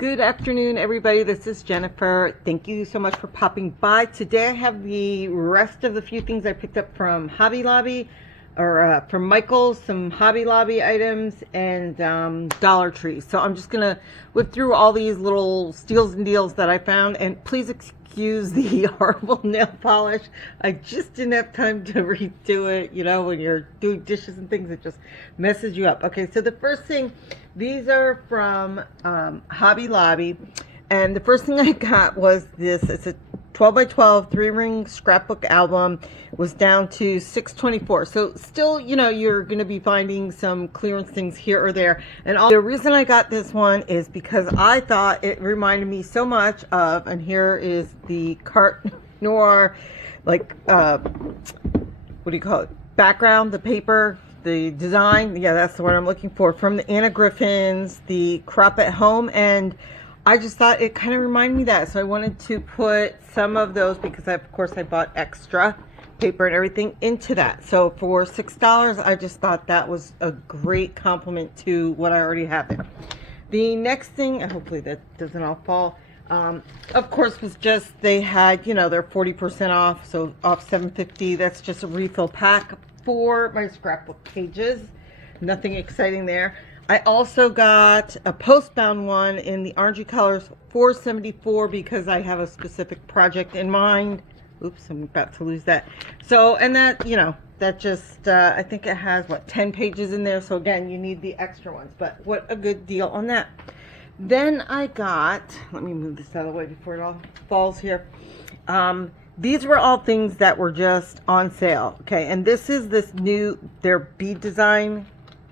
Good afternoon, everybody. This is Jennifer. Thank you so much for popping by. Today I have the rest of the few things I picked up from Hobby Lobby, or from Michael's, some Hobby Lobby items, and Dollar Tree. So I'm just going to whip through all these little steals and deals that I found. And please excuse the horrible nail polish. I just didn't have time to redo it. You know, when you're doing dishes and things, it just messes you up. Okay, so the first thing, these are from Hobby Lobby, and the first thing I got was this. It's a 12 by 12 3-ring scrapbook album. It was down to $6.24. So still, you know, you're going to be finding some clearance things here or there. And the reason I got this one is because I thought it reminded me so much of, and here is the Carte Noir, like, what do you call it? Background, the paper. The design, yeah, that's the one I'm looking for, from the Anna Griffins, the Crop at Home, and I just thought it kind of reminded me of that, so I wanted to put some of those, because of course I bought extra paper and everything into that. So for $6, I just thought that was a great compliment to what I already have there. The next thing, and hopefully that doesn't all fall, of course, was just, they had, you know, they're 40% off, so off $7.50. That's just a refill pack for my scrapbook pages. Nothing exciting there. I also got a postbound one in the orangey colors, $4.74, because I have a specific project in mind. Oops, I'm about to lose that. So, and that, you know, that just, I think it has, what, 10 pages in there. So again, you need the extra ones, but what a good deal on that. Then I got, let me move this out of the way before it all falls here. These were all things that were just on sale, okay? And this is this new, their bead design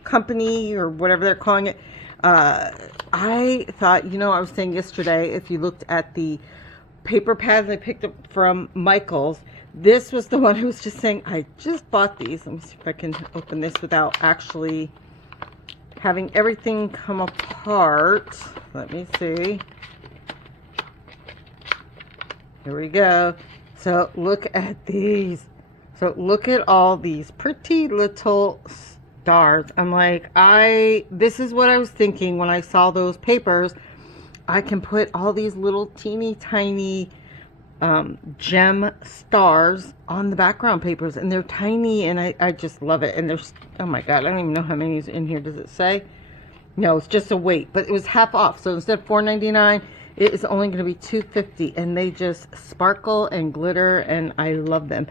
company, or whatever they're calling it. I thought, you know, I was saying yesterday, if you looked at the paper pads I picked up from Michael's, this was the one who was just saying, I just bought these. Let me see if I can open this without actually having everything come apart. Let me see. Here we go. So look at these. So look at all these pretty little stars. I'm like, this is what I was thinking when I saw those papers. I can put all these little teeny tiny gem stars on the background papers, and they're tiny, and I just love it. And there's, oh my god, I don't even know how many is in here. Does it say? No, it's just a weight, but it was half off. So instead of $4.99, it is only going to be $2.50, and they just sparkle and glitter, and I love them.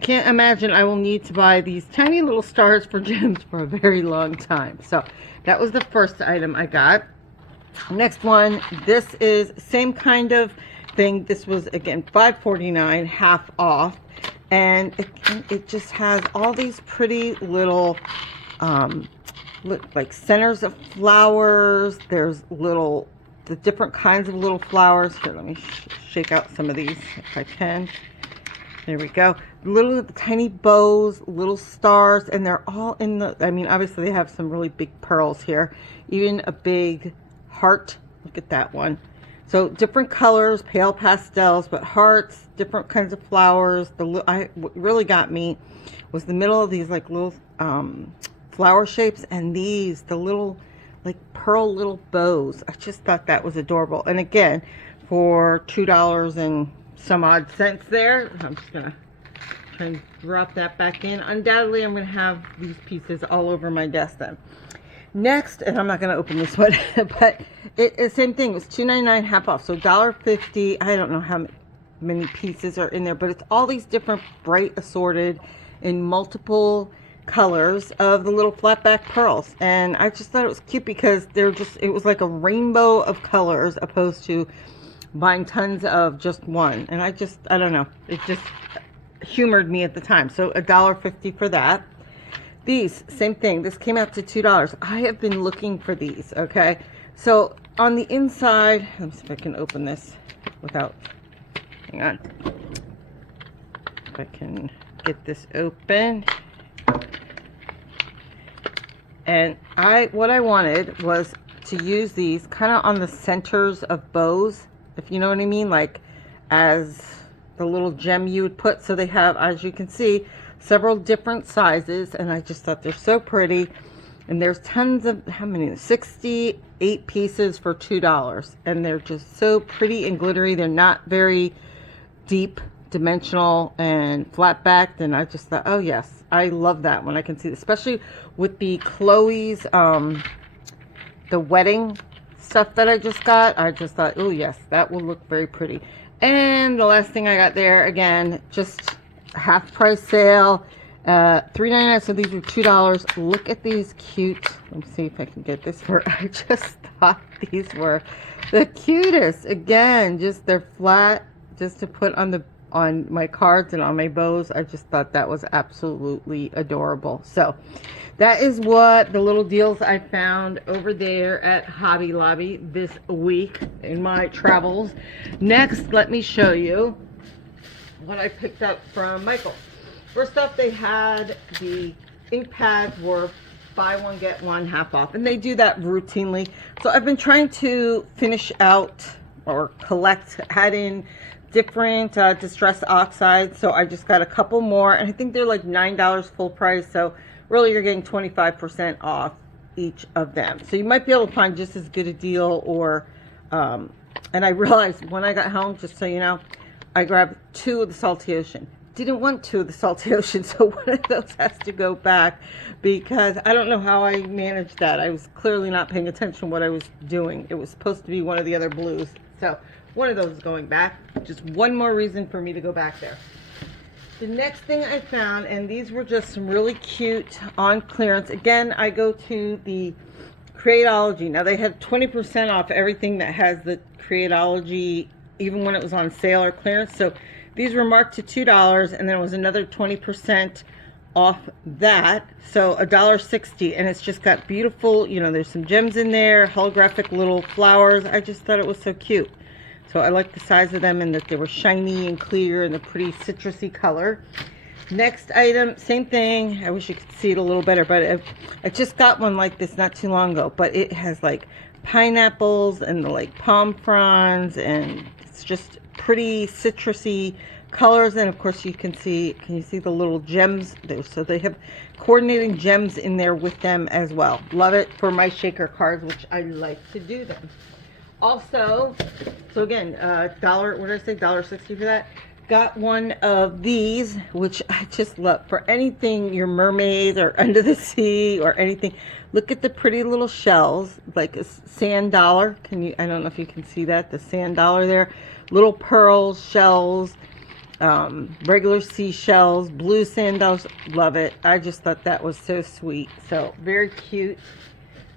Can't imagine I will need to buy these tiny little stars for gems for a very long time. So that was the first item I got. Next one, this is same kind of thing. This was, again, $5.49, half off, and it just has all these pretty little like centers of flowers. There's the different kinds of little flowers. Here, let me shake out some of these if I can. There we go. Little tiny bows, little stars, and they're all in the, I mean, obviously they have some really big pearls here. Even a big heart. Look at that one. So different colors, pale pastels, but hearts, different kinds of flowers. What really got me was the middle of these like little flower shapes, and these, the little like pearl little bows. I just thought that was adorable. And again, for $2 and some odd cents there. I'm just gonna try and drop that back in. Undoubtedly, I'm gonna have these pieces all over my desk then. Next, and I'm not gonna open this one, but it's same thing. It was $2.99, half off, so $1.50. I don't know how many pieces are in there, but it's all these different bright assorted in multiple colors of the little flat back pearls, and I just thought it was cute because it was like a rainbow of colors opposed to buying tons of just one. And I don't know, it just humored me at the time. So $1.50 for that. These, same thing, this came out to $2. I have been looking for these. Okay, so on the inside, let me see if I can open this without, hang on, if I can get this open. And what I wanted was to use these kind of on the centers of bows, if you know what I mean, like as the little gem you would put. So they have, as you can see, several different sizes, and I just thought they're so pretty. And there's tons of, how many? 68 pieces for $2. And they're just so pretty and glittery. They're not very deep, dimensional, and flat backed. And I just thought, oh yes, I love that when I can see it, especially with the Chloe's, the wedding stuff that I just got. I just thought, oh yes, that will look very pretty. And the last thing I got there, again, just half price sale, $3.99. So these were $2. Look at these cute. Let me see if I can get this for. I just thought these were the cutest. Again, just they're flat, just to put on my cards and on my bows. I just thought that was absolutely adorable. So that is what the little deals I found over there at Hobby Lobby this week in my travels. Next, let me show you what I picked up from Michaels. First off, they had the ink pads were buy one get one half off, and they do that routinely. So I've been trying to finish out or collect, add in different distress oxides. So I just got a couple more, and I think they're like $9 full price. So really you're getting 25% off each of them. So you might be able to find just as good a deal, or and I realized when I got home, just so you know, I grabbed 2 of the Salty Ocean. Didn't want 2 of the Salty Ocean, so one of those has to go back, because I don't know how I managed that. I was clearly not paying attention to what I was doing. It was supposed to be one of the other blues. So one of those is going back. Just one more reason for me to go back there. The next thing I found, and these were just some really cute on clearance. Again, I go to the Creatology. Now they have 20% off everything that has the Creatology, even when it was on sale or clearance. So these were marked to $2, and there was another 20% off that. So $1.60, and it's just got beautiful, you know, there's some gems in there, holographic little flowers. I just thought it was so cute. So I like the size of them, and that they were shiny and clear and the pretty citrusy color. Next item, same thing. I wish you could see it a little better, but I just got one like this not too long ago. But it has like pineapples and the like palm fronds, and it's just pretty citrusy colors. And of course you can you see the little gems there? So they have coordinating gems in there with them as well. Love it for my shaker cards, which I like to do them. Also, so again, what did I say, $1.60 for that. Got one of these, which I just love for anything, your mermaids or under the sea or anything. Look at the pretty little shells, like a sand dollar. I don't know if you can see that, the sand dollar there. Little pearls, shells, regular seashells, blue sand dollars. Love it. I just thought that was so sweet. So very cute.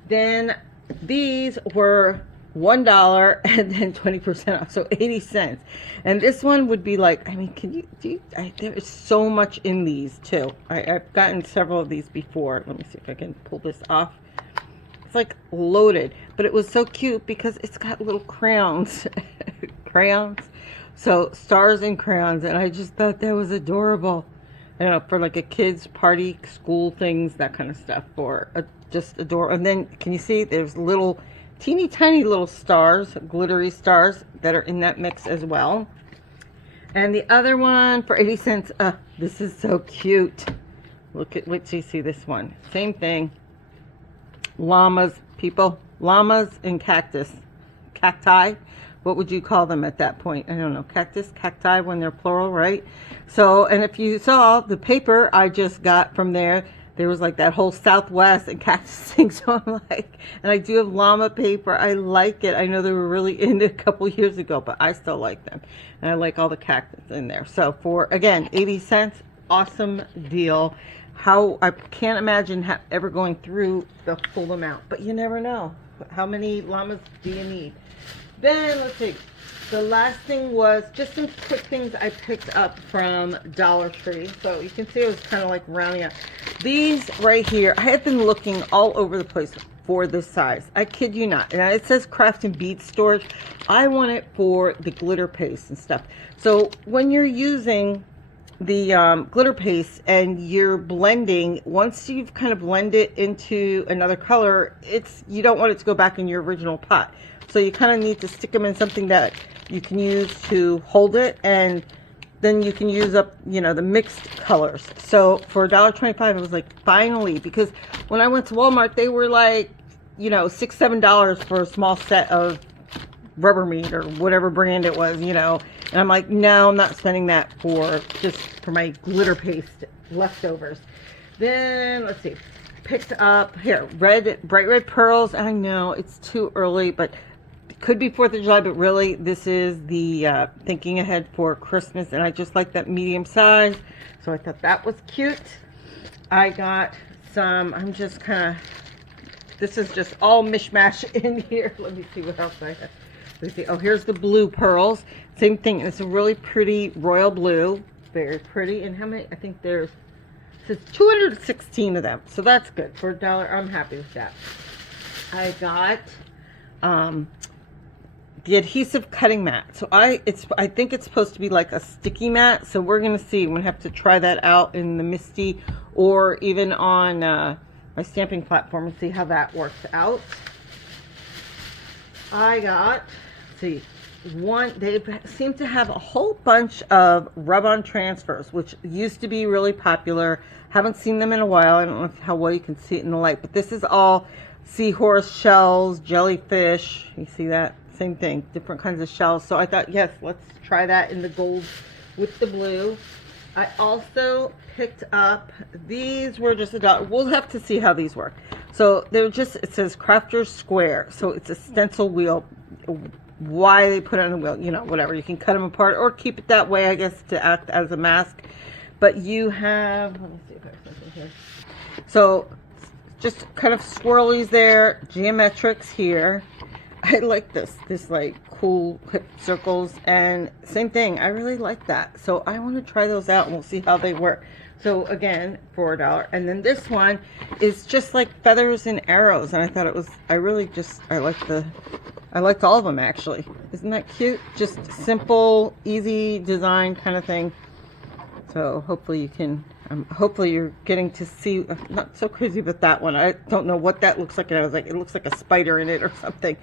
Then these were $1 and then 20% off, so 80 cents. And this one would be like, I mean, there is so much in these too. I've gotten several of these before. Let me see if I can pull this off. It's like loaded, but it was so cute because it's got little crayons. Crayons, so stars and crayons, and I just thought that was adorable. I don't know, for like a kid's party, school things, that kind of stuff. Just adorable. And then can you see there's little teeny tiny little stars, glittery stars, that are in that mix as well. And the other one for 80 cents. This is so cute. Look at what you see. This one, same thing. Llamas, people. Llamas and cacti. What would you call them at that point? I don't know. Cacti when they're plural, right? So, and if you saw the paper I just got from there, there was like that whole Southwest and cactus thing. So I'm like, and I do have llama paper. I like it. I know they were really in it a couple years ago, but I still like them. And I like all the cactus in there. So for, again, 80 cents, awesome deal. I can't imagine ever going through the full amount, but you never know. How many llamas do you need? Then let's see. The last thing was just some quick things I picked up from Dollar Tree. So you can see it was kind of like rounding up. These right here, I have been looking all over the place for this size. I kid you not. And it says craft and bead storage. I want it for the glitter paste and stuff. So when you're using the glitter paste and you're blending, once you've kind of blended into another color, you don't want it to go back in your original pot. So you kind of need to stick them in something that you can use to hold it, and then you can use up, you know, the mixed colors. So for $1.25, I was like, finally, because when I went to Walmart, they were like, you know, $6, $7 for a small set of Rubbermaid or whatever brand it was, you know. And I'm like, no, I'm not spending that for my glitter paste leftovers. Then let's see, picked up here bright red pearls. I know it's too early, but could be 4th of July, but really this is the thinking ahead for Christmas, and I just like that medium size, so I thought that was cute. I got some, I'm just kind of, this is just all mishmash in here. Let me see what else I have. Let me see. Oh, here's the blue pearls. Same thing. It's a really pretty royal blue, very pretty. And how many? I think there's, it says 216 of them, so that's good for $1. I'm happy with that. I got the adhesive cutting mat. So I think it's supposed to be like a sticky mat. So we're gonna see. I'm gonna have to try that out in the Misty or even on my stamping platform and see how that works out. I got, let's see, they seem to have a whole bunch of rub-on transfers, which used to be really popular. Haven't seen them in a while. I don't know how well you can see it in the light, but this is all seahorse shells, jellyfish. You see that? Same thing, different kinds of shells. So I thought, yes, let's try that in the gold with the blue. I also picked up, these were just $1. We'll have to see how these work. So they're just, it says Crafter's Square. So it's a stencil wheel. Why they put it on the wheel, you know, whatever. You can cut them apart or keep it that way, I guess, to act as a mask. But you have, let me see if I have something here. So just kind of swirlies there, geometrics here. I like this like cool hip circles, and same thing, I really like that. So I want to try those out and we'll see how they work. So again, for $1. And then this one is just like feathers and arrows, and I thought it was, I liked all of them actually. Isn't that cute? Just simple, easy design kind of thing. So hopefully you can, hopefully you're getting to see, not so crazy about that one. I don't know what that looks like. And I was like, it looks like a spider in it or something.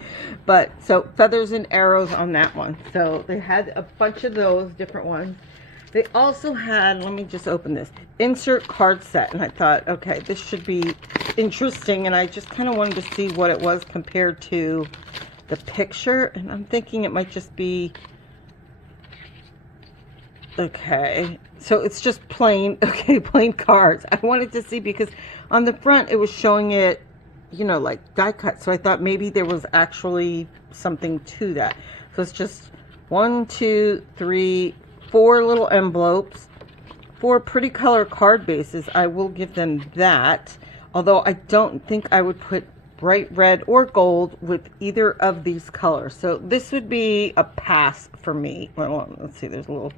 But so feathers and arrows on that one. So they had a bunch of those different ones. They also had, let me just open this, insert card set. And I thought, okay, this should be interesting. And I just kind of wanted to see what it was compared to the picture. And I'm thinking it might just be, okay, so it's just plain, okay, plain cards. I wanted to see because on the front it was showing it, you know, like die cut. So I thought maybe there was actually something to that. So it's just 1, 2, 3, 4 little envelopes, 4 pretty color card bases. I will give them that. Although I don't think I would put bright red or gold with either of these colors. So this would be a pass for me. Well, let's see, there's a little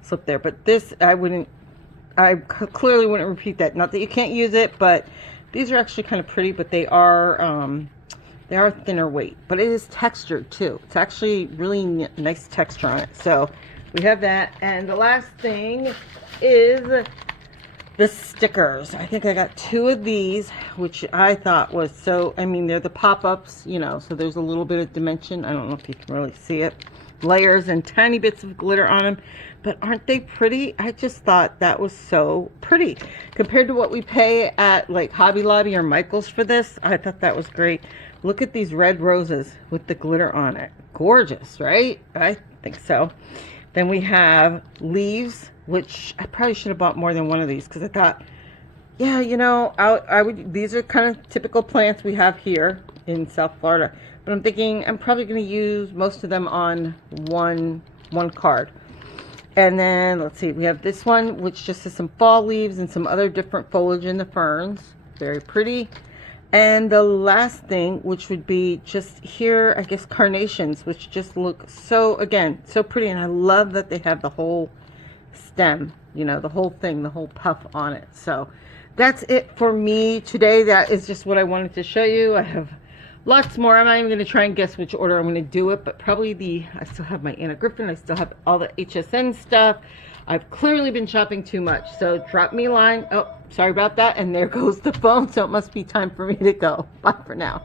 slip there, but this I clearly wouldn't repeat that. Not that you can't use it, but these are actually kind of pretty, but they are thinner weight, but it is textured too. It's actually really nice texture on it. So we have that. And the last thing is the stickers. I think I got 2 of these, which I thought was so, I mean, they're the pop-ups, you know, so there's a little bit of dimension. I don't know if you can really see it. Layers and tiny bits of glitter on them, but aren't they pretty? I just thought that was so pretty compared to what we pay at like Hobby Lobby or Michael's for this. I thought that was great. Look at these red roses with the glitter on it. Gorgeous, right? I think so. Then we have leaves, which I probably should have bought more than one of these because I thought, yeah, you know, I would, these are kind of typical plants we have here in South Florida. But I'm thinking I'm probably going to use most of them on one card. And then let's see, we have this one, which just has some fall leaves and some other different foliage in the ferns. Very pretty. And the last thing, which would be just here, I guess, carnations, which just look so, again, so pretty. And I love that they have the whole stem, you know, the whole thing, the whole puff on it. So that's it for me today. That is just what I wanted to show you. I have lots more. I'm not even going to try and guess which order I'm going to do it, but probably I still have my Anna Griffin. I still have all the HSN stuff. I've clearly been shopping too much, so drop me a line. Oh, sorry about that. And there goes the phone, so it must be time for me to go. Bye for now.